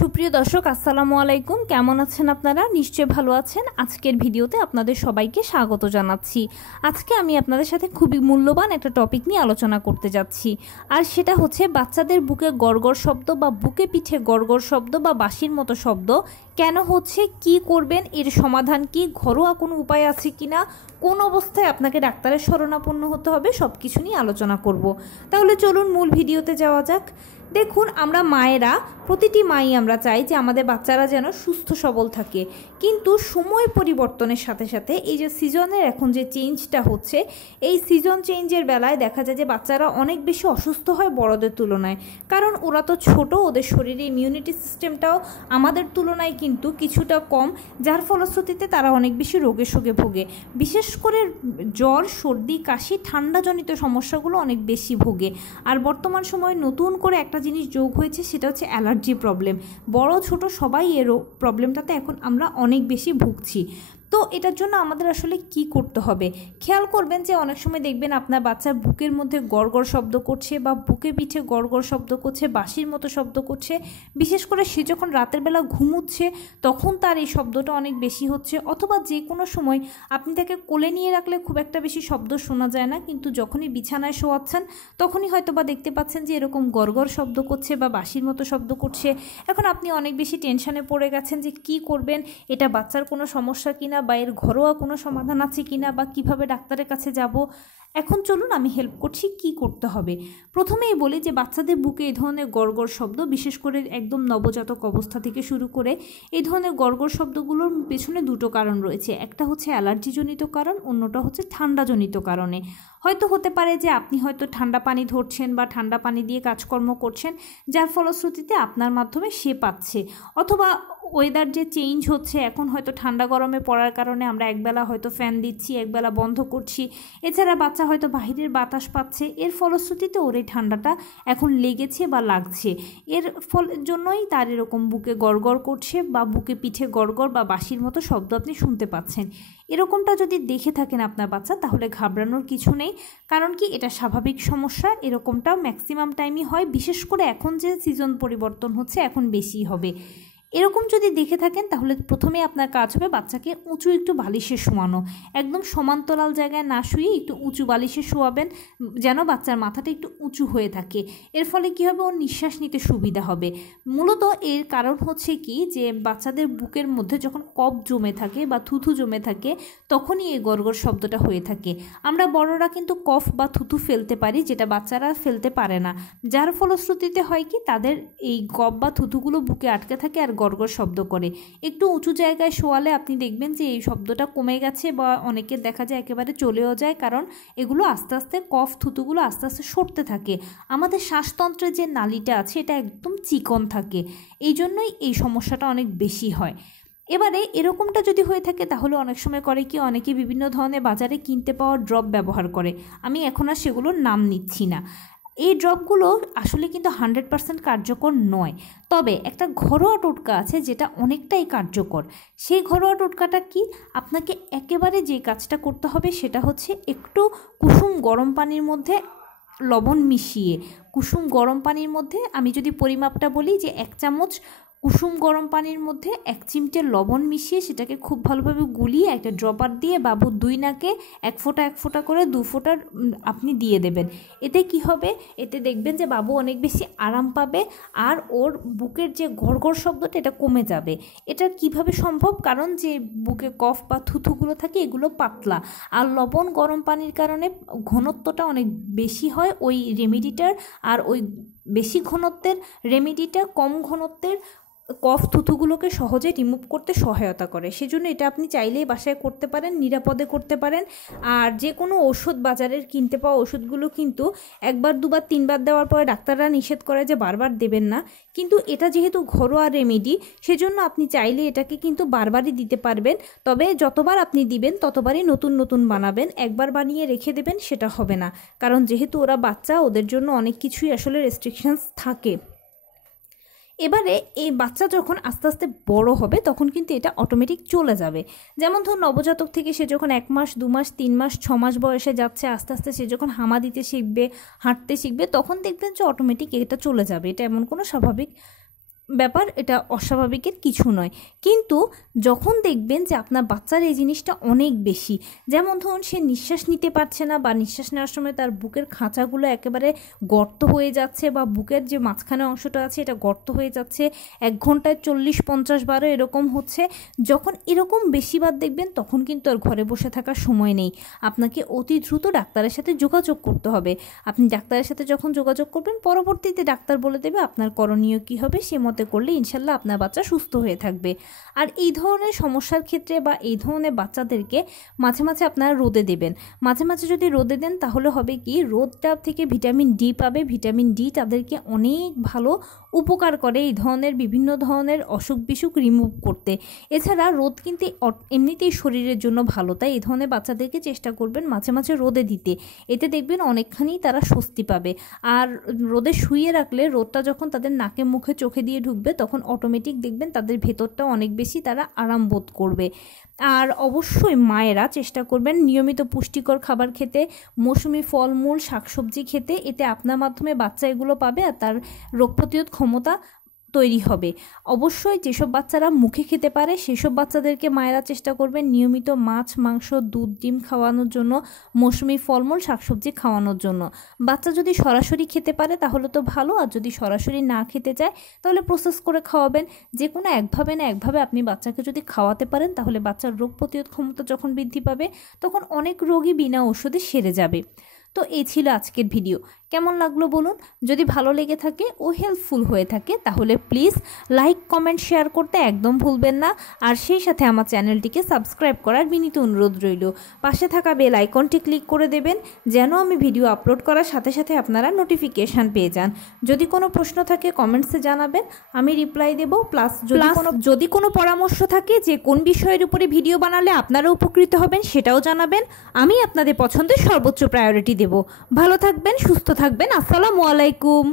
সুপ্রিয় দর্শক আসসালামু আলাইকুম, কেমন আছেন আপনারা? নিশ্চয়ই ভালো আছেন। আজকের ভিডিওতে আপনাদের সবাইকে স্বাগত জানাচ্ছি। আজকে আমি আপনাদের সাথে খুবই মূল্যবান একটা টপিক নিয়ে আলোচনা করতে যাচ্ছি, আর সেটা হচ্ছে বাচ্চাদের বুকে গড়গড় শব্দ বা বুকে পিঠে গড়গড় শব্দ বা বাঁশির মতো শব্দ কেন হচ্ছে, কি করবেন, এর সমাধান কি, ঘরোয়া কোনো উপায় আছে কিনা, কোন অবস্থায় আপনাকে ডাক্তারের শরণাপন্ন হতে হবে, সব কিছু নিয়ে আলোচনা করব। তাহলে চলুন মূল ভিডিওতে যাওয়া যাক। দেখুন, আমরা মায়েরা, প্রতিটি মাই আমরা চাই যে আমাদের বাচ্চারা যেন সুস্থ সবল থাকে, কিন্তু সময় পরিবর্তনের সাথে সাথে এই যে সিজনের এখন যে চেঞ্জটা হচ্ছে, এই সিজন চেঞ্জের বেলায় দেখা যায় যে বাচ্চারা অনেক বেশি অসুস্থ হয় বড়দের তুলনায়। কারণ ওরা তো ছোট, ওদের শরীরে ইমিউনিটি সিস্টেমটাও আমাদের তুলনায় কিন্তু কিছুটা কম, যার ফলশ্রুতিতে তারা অনেক বেশি রোগে শোকে ভোগে। বিশেষ করে জ্বর, সর্দি, কাশি, ঠান্ডাজনিত সমস্যাগুলো অনেক বেশি ভোগে। আর বর্তমান সময়ে নতুন করে একটা জিনিস যোগ হয়েছে, সেটা হচ্ছে অ্যালার্জি প্রবলেম। বড় ছোট সবাই এর প্রবলেমটাতে এখন আমরা অনেক বেশি ভুগছি। তো এটার জন্য আমাদের আসলে কি করতে হবে? খেয়াল করবেন যে অনেক সময় দেখবেন আপনার বাচ্চার বুকের মধ্যে গড়গড় শব্দ করছে বা বুকে পিঠে গড়গড় শব্দ করছে, বাঁশির মতো শব্দ করছে। বিশেষ করে সে যখন রাতের বেলা ঘুমুচ্ছে তখন তার এই শব্দটা অনেক বেশি হচ্ছে, অথবা যে কোনো সময় আপনি তাকে কোলে নিয়ে রাখলে খুব একটা বেশি শব্দ শোনা যায় না, কিন্তু যখনই বিছানায় শোয়াচ্ছেন তখনই হয়তো বা দেখতে পাচ্ছেন যে এরকম গড়গড় শব্দ করছে বা বাঁশির মতো শব্দ করছে। এখন আপনি অনেক বেশি টেনশনে পড়ে গেছেন যে কি করবেন, এটা বাচ্চার কোনো সমস্যা কিনা বা এর ঘরোয়া কোনো সমাধান আছে কিনা বা কিভাবে ডাক্তারের কাছে যাব। এখন চলুন আমি হেল্প করছি কি করতে হবে। প্রথমেই বলি যে বাচ্চাদের বুকে এই ধরনের গড়গড় শব্দ, বিশেষ করে একদম নবজাতক অবস্থা থেকে শুরু করে এই ধরনের গড়গড় শব্দগুলোর পেছনে দুটো কারণ রয়েছে। একটা হচ্ছে অ্যালার্জিজনিত কারণ, অন্যটা হচ্ছে ঠান্ডাজনিত কারণে। হয়তো হতে পারে যে আপনি হয়তো ঠান্ডা পানি ধরছেন বা ঠান্ডা পানি দিয়ে কাজকর্ম করছেন, যার ফলশ্রুতিতে আপনার মাধ্যমে সে পাচ্ছে, অথবা ওয়েদার যে চেঞ্জ হচ্ছে, এখন হয়তো ঠান্ডা গরমে পড়ার কারণে আমরা একবেলা হয়তো ফ্যান দিচ্ছি, একবেলা বন্ধ করছি। এছাড়া বাচ্চা হয়তো বাহিরের বাতাস পাচ্ছে, এর ফলশ্রুতিতে ওর এই ঠান্ডাটা এখন লেগেছে বা লাগছে। এর জন্যই তার এরকম বুকে গড়গড় করছে বা বুকে পিঠে গড়গড় বা বাঁশির মতো শব্দ আপনি শুনতে পাচ্ছেন। এরকমটা যদি দেখে থাকেন আপনার বাচ্চা, তাহলে ঘাবড়ানোর কিছু নেই। কারণ কি, এটা স্বাভাবিক সমস্যা, এরকমটা ম্যাক্সিমাম টাইমই হয়। বিশেষ করে এখন যে সিজন পরিবর্তন হচ্ছে, এখন বেশি হবে। এরকম যদি দেখে থাকেন তাহলে প্রথমে আপনার কাজ হবে বাচ্চাকে উঁচু একটু বালিশে শোয়ানো। একদম সমান্তরাল জায়গায় না শুয়ে একটু উঁচু বালিশে শোয়াবেন, যেন বাচ্চার মাথাটা একটু উঁচু হয়ে থাকে। এর ফলে কী হবে, ওর নিঃশ্বাস নিতে সুবিধা হবে। মূলত এর কারণ হচ্ছে কি, যে বাচ্চাদের বুকের মধ্যে যখন কফ জমে থাকে বা থুথু জমে থাকে, তখনই এই গড়গড় শব্দটা হয়ে থাকে। আমরা বড়রা কিন্তু কফ বা থুথু ফেলতে পারি, যেটা বাচ্চারা ফেলতে পারে না, যার ফলশ্রুতিতে হয় কি, তাদের এই কফ বা থুথুগুলো বুকে আটকে থাকে আর গড়গড় শব্দ করে। একটু উঁচু জায়গায় শোয়ালে আপনি দেখবেন যে এই শব্দটা কমে গেছে, বা অনেকের দেখা যায় একেবারে চলেও যায়, কারণ এগুলো আস্তে আস্তে কফ থুতুগুলো আস্তে আস্তে সরতে থাকে। আমাদের শ্বাসতন্ত্রের যে নালীটা আছে এটা একদম চিকন থাকে, এই জন্যই এই সমস্যাটা অনেক বেশি হয়। এবারে এরকমটা যদি হয়ে থাকে তাহলে অনেক সময় করে কি, অনেকে বিভিন্ন ধরনের বাজারে কিনতে পাওয়া ড্রপ ব্যবহার করে। আমি এখন আর সেগুলোর নাম নিচ্ছি না। এই ড্রপগুলো আসলে কিন্তু 100% কার্যকর নয়, তবে একটা ঘরোয়া টোটকা আছে যেটা অনেকটাই কার্যকর। সেই ঘরোয়া টোটকাটা কি, আপনাকে একেবারে যে কাজটা করতে হবে সেটা হচ্ছে একটু কুসুম গরম পানির মধ্যে লবণ মিশিয়ে, কুসুম গরম পানির মধ্যে, আমি যদি পরিমাপটা বলি যে 1 চামচ কুসুম গরম পানির মধ্যে 1 চিমটে লবণ মিশিয়ে সেটাকে খুব ভালোভাবে গুলিয়ে একটা ড্রপার দিয়ে বাবুর 2 নাকে 1 ফোঁটা করে 2 ফোঁটা আপনি দিয়ে দেবেন। এতে কি হবে, এতে দেখবেন যে বাবু অনেক বেশি আরাম পাবে, আর ওর বুকের যে গড়গড় শব্দটা এটা কমে যাবে। এটা কিভাবে সম্ভব, কারণ যে বুকে কফ বা থুথুগুলো থাকে এগুলো পাতলা, আর লবণ গরম পানির কারণে ঘনত্বটা অনেক বেশি হয় ওই রেমেডিটার, আর ওই বেশি ঘনত্বের রেমেডিটা কম ঘনত্বের কফ থুথুগুলোকে সহজে রিমুভ করতে সহায়তা করে। সেজন্য এটা আপনি চাইলেই বাসায় করতে পারেন, নিরাপদে করতে পারেন। আর যে কোনো ওষুধ, বাজারের কিনতে পাওয়া ওষুধগুলো কিন্তু 1 বার 2 বার 3 বার দেওয়ার পরে ডাক্তাররা নিষেধ করে যে বারবার দেবেন না, কিন্তু এটা যেহেতু ঘরোয়া রেমেডি, সেজন্য আপনি চাইলে এটাকে কিন্তু বারবারই দিতে পারবেন। তবে যতবার আপনি দিবেন ততবারই নতুন নতুন বানাবেন, একবার বানিয়ে রেখে দেবেন সেটা হবে না, কারণ যেহেতু ওরা বাচ্চা, ওদের জন্য অনেক কিছুই আসলে রেস্ট্রিকশনস থাকে। এবারে এই বাচ্চা যখন আস্তে আস্তে বড় হবে তখন কিন্তু এটা অটোমেটিক চলে যাবে। যেমন ধরুন নবজাতক থেকে সে যখন 1 মাস 2 মাস 3 মাস 6 মাস বয়সে যাচ্ছে, আস্তে আস্তে সে যখন হামা দিতে শিখবে, হাঁটতে শিখবে, তখন দেখবেন যে অটোমেটিক এটা চলে যাবে। এটা এমন কোনো স্বাভাবিক ব্যাপার, এটা অস্বাভাবিকের কিছু নয়। কিন্তু যখন দেখবেন যে আপনার বাচ্চার এই জিনিসটা অনেক বেশি, যেমন ধরুন সে নিঃশ্বাস নিতে পারছে না বা নিঃশ্বাস নেওয়ার সময় তার বুকের খাঁচাগুলো একেবারে গর্ত হয়ে যাচ্ছে বা বুকের যে মাঝখানে অংশটা আছে এটা গর্ত হয়ে যাচ্ছে, 1 ঘন্টায় 40-50 বারও এরকম হচ্ছে, যখন এরকম বেশিবার দেখবেন তখন কিন্তু আর ঘরে বসে থাকার সময় নেই, আপনাকে অতি দ্রুত ডাক্তারের সাথে যোগাযোগ করতে হবে। আপনি ডাক্তারের সাথে যখন যোগাযোগ করবেন, পরবর্তীতে ডাক্তার বলে দেবে আপনার করণীয় কী হবে, সে মতে করলে ইনশাল্লাহ আপনার বাচ্চা সুস্থ হয়ে থাকবে। আর এই ধরনের সমস্যার ক্ষেত্রে বা এই ধরনের বাচ্চাদেরকে মাঝে মাঝে আপনারা রোদে দেবেন। মাঝে মাঝে যদি রোদে দেন তাহলে হবে কি, রোদটা থেকে ভিটামিন ডি পাবে। ভিটামিন ডি তাদেরকে অনেক ভালো উপকার করে এই ধরনের বিভিন্ন ধরনের অসুখ বিসুখ রিমুভ করতে। এছাড়া রোদ কিন্তু এমনিতেই শরীরের জন্য ভালো, তাই এই ধরনের বাচ্চাদেরকে চেষ্টা করবেন মাঝে মাঝে রোদে দিতে। এতে দেখবেন অনেকখানি তারা স্বস্তি পাবে। আর রোদে শুইয়ে রাখলে রোদটা যখন তাদের নাকে মুখে চোখে দিয়ে ঢুকবে তখন অটোমেটিক দেখবেন তাদের ভেতরটা অনেক বেশি তারা আরাম বোধ করবে। আর অবশ্যই মায়েরা চেষ্টা করবেন নিয়মিত পুষ্টিকর খাবার খেতে, মৌসুমি ফলমূল শাকসবজি খেতে। এতে আপনার মাধ্যমে বাচ্চা এগুলো পাবে আর তার রোগ প্রতিরোধ ক্ষমতা তৈরি হবে। অবশ্যই যেসব বাচ্চারা মুখে খেতে পারে সেসব বাচ্চাদেরকে মায়েরা চেষ্টা করবেন নিয়মিত মাছ, মাংস, দুধ, ডিম খাওয়ানোর জন্য, মৌসুমি ফলমূল শাকসবজি খাওয়ানোর জন্য। বাচ্চা যদি সরাসরি খেতে পারে তাহলে তো ভালো, আর যদি সরাসরি না খেতে চায় তাহলে প্রসেস করে খাওয়াবেন। যে কোনো একভাবে না একভাবে আপনি বাচ্চাকে যদি খাওয়াতে পারেন তাহলে বাচ্চার রোগ প্রতিরোধ ক্ষমতা যখন বৃদ্ধি পাবে তখন অনেক রোগই বিনা ওষুধে সেরে যাবে। তো এই ছিল আজকের ভিডিও। কেমন লাগলো বলুন? যদি ভালো লেগে থাকে ও হেল্পফুল হয়ে থাকে তাহলে প্লিজ লাইক, কমেন্ট, শেয়ার করতে একদম ভুলবেন না। আর সেই সাথে আমার চ্যানেলটিকে সাবস্ক্রাইব করার বিনীত অনুরোধ রইল। পাশে থাকা বেল আইকনটি ক্লিক করে দেবেন যেন আমি ভিডিও আপলোড করার সাথে সাথে আপনারা নোটিফিকেশান পেয়ে যান। যদি কোনো প্রশ্ন থাকে কমেন্টসে জানাবেন, আমি রিপ্লাই দেব। প্লাস যদি কোনো পরামর্শ থাকে যে কোন বিষয়ের উপরে ভিডিও বানালে আপনারা উপকৃত হবেন সেটাও জানাবেন। আমি আপনাদের পছন্দের সর্বোচ্চ প্রায়োরিটি দেব। ভালো থাকবেন, সুস্থ থাকবেন। আসসালামু আলাইকুম।